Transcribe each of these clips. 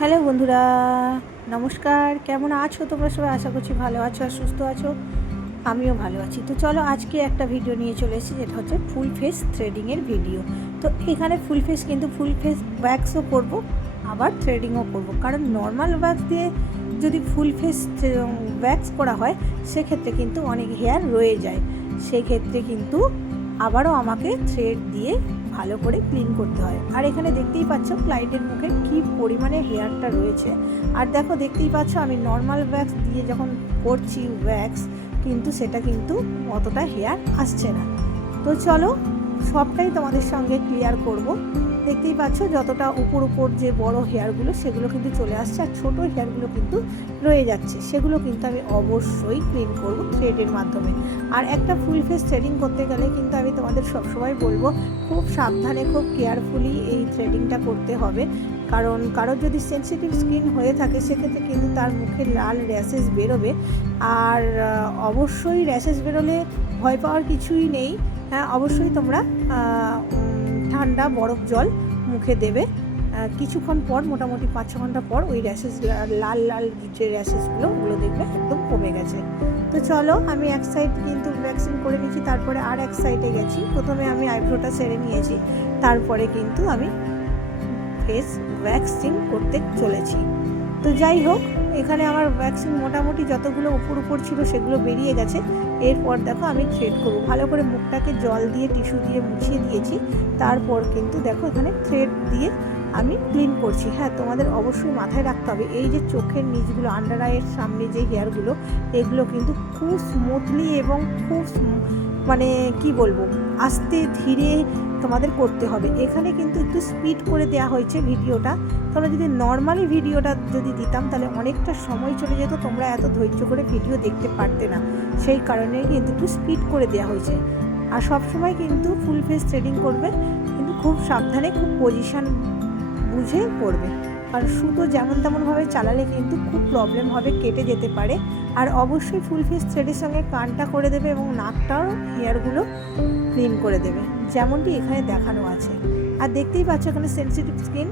Hello বন্ধুরা, নমস্কার। কেমন আছো তোমরা সবাই? আশা করছি ভালো আছো আর সুস্থ আছো। আমিও ভালো আছি। তো চলো আজকে একটা ভিডিও নিয়ে চলে এসেছি, যেটা হচ্ছে ফুল ফেস থ্রেডিংয়ের ভিডিও। তো এখানে ফুল ফেস কিন্তু ফুল ফেস ওয়্যাক্সও করব, আবার থ্রেডিংও করব। কারণ নর্মাল ওয়্যাক্স দিয়ে যদি ফুল ফেস ওয়্যাক্স করা হয় সেক্ষেত্রে কিন্তু অনেক হেয়ার রয়ে যায়। সেই ক্ষেত্রে কিন্তু আবারও আমাকে থ্রেড দিয়ে ভালো করে ক্লিন করতে হয়। আর এখানে দেখতেই পাচ্ছ ক্লায়েন্টের মুখে কী পরিমাণে হেয়ারটা রয়েছে। আর দেখো, দেখতেই পাচ্ছ আমি নর্মাল ওয়্যাক্স দিয়ে যখন করছি ওয়্যাক্স, কিন্তু সেটা কিন্তু অতটা হেয়ার আসছে না। তো চলো সবটাই তোমাদের সঙ্গে ক্লিয়ার করব। দেখতেই পাচ্ছ যতটা উপর যে বড় হেয়ারগুলো সেগুলো কিন্তু চলে আসছে, আর ছোটো হেয়ারগুলো কিন্তু রয়ে যাচ্ছে। সেগুলো কিন্তু আমি অবশ্যই ক্লিন করব থ্রেডের মাধ্যমে। আর একটা ফুল ফেস থ্রেডিং করতে গেলে কিন্তু আমি তোমাদের সবসময় বলবো খুব সাবধানে, খুব কেয়ারফুলি এই থ্রেডিংটা করতে হবে। কারণ কারোর যদি সেনসিটিভ স্কিন হয়ে থাকে সেক্ষেত্রে কিন্তু তার মুখে লাল র্যাশেস বেরোবে। আর অবশ্যই র্যাশেস বেরোলে ভয় পাওয়ার কিছুই নেই। হ্যাঁ, অবশ্যই তোমরা ঠান্ডা বরফ জল মুখে দেবে। কিছুক্ষণ পর, মোটামুটি 5-6 ঘন্টা পর ওই র্যাশেস, লাল লাল যে র্যাশেসগুলো, ওগুলো দেখবে একদম কমে গেছে। তো চলো আমি এক সাইড কিন্তু ভ্যাকসিন করে নিয়েছি, তারপরে আর এক সাইডে গেছি। প্রথমে আমি আইব্রোটা সেরে নিয়েছি, তারপরে কিন্তু আমি ফেস ভ্যাকসিন করতে চলেছি। তো যাই হোক, এখানে আমার ভ্যাকসিন মোটামুটি যতগুলো উপর ছিল সেগুলো বেরিয়ে গেছে। এরপর দেখো আমি থ্রেড করবো। ভালো করে মুখটাকে জল দিয়ে টিস্যু দিয়ে মুছিয়ে দিয়েছি। তারপর কিন্তু দেখো এখানে থ্রেড দিয়ে আমি ক্লিন করছি। হ্যাঁ, তোমাদের অবশ্যই মাথায় রাখতে হবে এই যে চোখের নিচগুলো, আন্ডার আইয়ের সামনে যে হেয়ারগুলো, এগুলো কিন্তু খুব স্মুথলি এবং খুব মানে কি বলবো, আস্তে ধীরে তোমাদের করতে হবে। এখানে কিন্তু একটু স্পিড করে দেওয়া হয়েছে ভিডিওটা। তোমরা যদি নর্মালি ভিডিওটা যদি দিতাম তাহলে অনেকটা সময় চলে যেত, তোমরা এত ধৈর্য করে ভিডিও দেখতে পারতে না। সেই কারণে কিন্তু একটু স্পিড করে দেওয়া হয়েছে। আর সবসময় কিন্তু ফুল ফেস থ্রেডিং করবে কিন্তু খুব সাবধানে, খুব পজিশান বুঝে করবে। কারণ সুতো যেমন তেমনভাবে চালালে কিন্তু খুব প্রবলেম হবে, কেটে যেতে পারে। আর অবশ্যই ফুল ফেস থ্রেডের সঙ্গে কানটা করে দেবে এবং নাকটাও হেয়ারগুলো ক্লিন করে দেবে, যেমনটি এখানে দেখানো আছে। আর দেখতেই পাচ্ছ এখানে সেনসিটিভ স্কিন,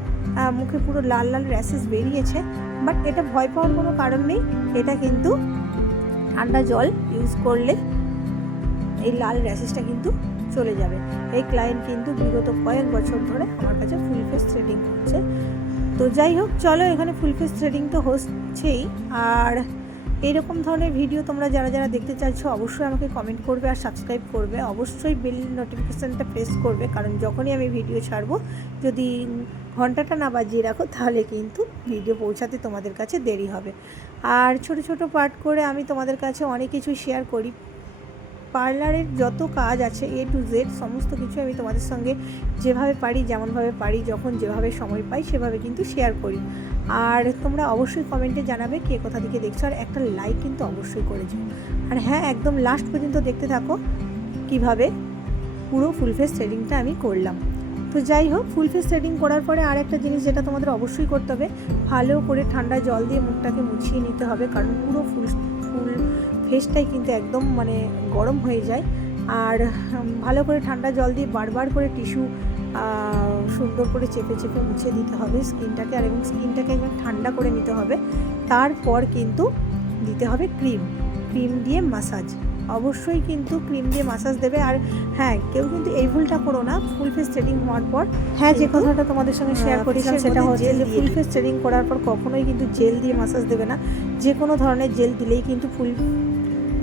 মুখে পুরো লাল লাল র্যাশেস বেরিয়েছে। বাট এটা ভয় পাওয়ার কোনো কারণ নেই। এটা কিন্তু ঠান্ডা জল ইউজ করলে এই লাল র্যাশেসটা কিন্তু চলে যাবে। এই ক্লায়েন্ট কিন্তু বিগত কয়েক বছর ধরে আমার কাছে ফুল ফেস থ্রেডিং করছে। তো যাই হোক, চলো এখানে ফুল ফেস থ্রেডিং তো হচ্ছেই। আর এইরকম ধরনের ভিডিও তোমরা যারা যারা দেখতে চাইছো অবশ্যই আমাকে কমেন্ট করবে আর সাবস্ক্রাইব করবে। অবশ্যই বেল নোটিফিকেশানটা প্রেস করবে, কারণ যখনই আমি ভিডিও ছাড়বো, যদি ঘন্টাটা না বাজিয়ে রাখো তাহলে কিন্তু ভিডিও পৌঁছাতে তোমাদের কাছে দেরি হবে। আর ছোট ছোট পার্ট করে আমি তোমাদের কাছে অনেক কিছু শেয়ার করি। পার্লারের যত কাজ আছে A to Z সমস্ত কিছু আমি তোমাদের সঙ্গে যেভাবে পারি, যেমনভাবে পারি, যখন যেভাবে সময় পাই সেভাবে কিন্তু শেয়ার করি। আর তোমরা অবশ্যই কমেন্টে জানাবে কে কোথা থেকে দেখছো, আর একটা লাইক কিন্তু অবশ্যই করে দিও। আর হ্যাঁ, একদম লাস্ট পর্যন্ত দেখতে থাকো কিভাবে পুরো ফুল ফেস থ্রেডিংটা আমি করলাম। তো যাই হোক, ফুল ফেস থ্রেডিং করার পরে আর একটা জিনিস যেটা তোমাদের অবশ্যই করতে হবে, ভালো করে ঠান্ডা জল দিয়ে মুখটাকে মুছিয়ে নিতে হবে। কারণ পুরো ফুল ফেসটাই কিন্তু একদম মানে গরম হয়ে যায়। আর ভালো করে ঠান্ডা জল দিয়ে বারবার করে টিস্যু সুন্দর করে চেপে চেপে মুছে দিতে হবে স্কিনটাকে। আর এবং স্কিনটাকে একদম ঠান্ডা করে নিতে হবে। তারপর কিন্তু দিতে হবে ক্রিম দিয়ে মাসাজ। অবশ্যই কিন্তু ক্রিম দিয়ে মাসাজ দেবে। আর হ্যাঁ, কেউ কিন্তু এই ভুলটা করো না ফুল ফেস থ্রেডিং হওয়ার পর। হ্যাঁ, যে কথাটা তোমাদের সঙ্গে শেয়ার করেছিলাম সেটা হচ্ছে যে ফুল ফেস থ্রেডিং করার পর কখনোই কিন্তু জেল দিয়ে মাসাজ দেবে না। যে কোনো ধরনের জেল দিলেই কিন্তু ফুল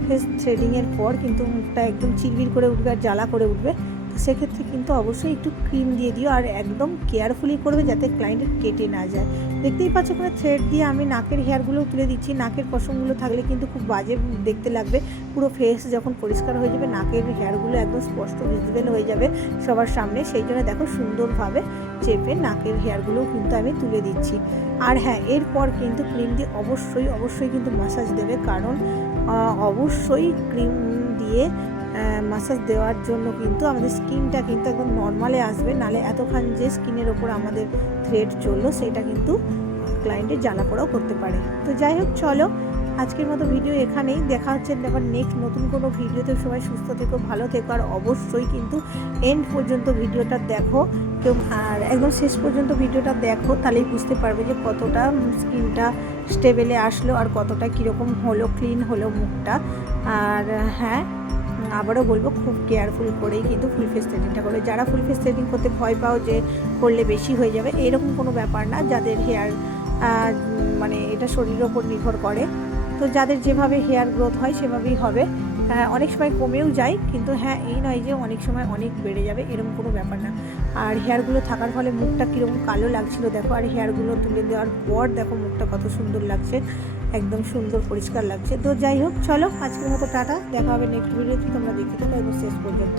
ফেস থ্রেডিংয়ের পর কিন্তু মুখটা একদম চিরবির করে উঠবে আর জ্বালা করে উঠবে। তো সেক্ষেত্রে কিন্তু অবশ্যই একটু ক্রিম দিয়ে দিও, আর একদম কেয়ারফুলি করবে যাতে ক্লায়েন্টের কেটে না যায়। দেখতেই পাচ্ছ ওখানে থ্রেড দিয়ে আমি নাকের হেয়ারগুলোও তুলে দিচ্ছি। নাকের পশমগুলো থাকলে কিন্তু খুব বাজে দেখতে লাগবে। পুরো ফেস যখন পরিষ্কার হয়ে যাবে নাকের হেয়ারগুলো একদম স্পষ্ট ভিজিবল হয়ে যাবে সবার সামনে। সেই জন্য দেখো সুন্দরভাবে চেপে নাকের হেয়ারগুলোও কিন্তু আমি তুলে দিচ্ছি। আর হ্যাঁ, এরপর কিন্তু ক্রিম দিয়ে অবশ্যই কিন্তু মাসাজ দেবে। কারণ অবশ্যই ক্রিম দিয়ে মাসাজ দেওয়ার জন্য কিন্তু আমাদের স্কিনটা কিন্তু একদম নর্মালে আসবে। নালে এতক্ষণ যে স্কিনের ওপর আমাদের থ্রেড চললো সেটা কিন্তু ক্লায়েন্টের জ্বালা পোড়াও করতে পারে। তো যাই হোক, চলো আজকের মতো ভিডিও এখানেই। দেখা হচ্ছে আবার নেক্সট নতুন কোনো ভিডিওতে। সবাই সুস্থ থেকো, ভালো থেকো, আর অবশ্যই কিন্তু এন্ড পর্যন্ত ভিডিওটা দেখো। আর একদম শেষ পর্যন্ত ভিডিওটা দেখো, তাহলেই বুঝতে পারবে যে কতটা স্কিনটা স্টেবেলে আসলো আর কতটা কীরকম হলো, ক্লিন হলো মুখটা। আর হ্যাঁ, আবারও বলবো খুব কেয়ারফুল করেই কিন্তু ফুল ফেস থ্রেডিংটা করবে। যারা ফুল ফেস থ্রেডিং করতে ভয় পাও যে করলে বেশি হয়ে যাবে, এরকম কোনো ব্যাপার না। যাদের হেয়ার মানে এটা শরীরের ওপর নির্ভর করে, তো যাদের যেভাবে হেয়ার গ্রোথ হয় সেভাবেই হবে। অনেক সময় কমেও যায়, কিন্তু হ্যাঁ এই নয় যে অনেক সময় অনেক বেড়ে যাবে, এরকম কোনো ব্যাপার না। আর হেয়ারগুলো থাকার ফলে মুখটা কীরকম কালো লাগছিল দেখো, আর হেয়ারগুলো তুলে দেওয়ার পর দেখো মুখটা কত সুন্দর লাগছে, একদম সুন্দর পরিষ্কার লাগছে। তো যাই হোক, চলো আজকের মতো টাটা, দেখা হবে নেক্সট ভিডিওতে। তোমরা দেখতে থাকো একদম শেষ পর্যন্ত।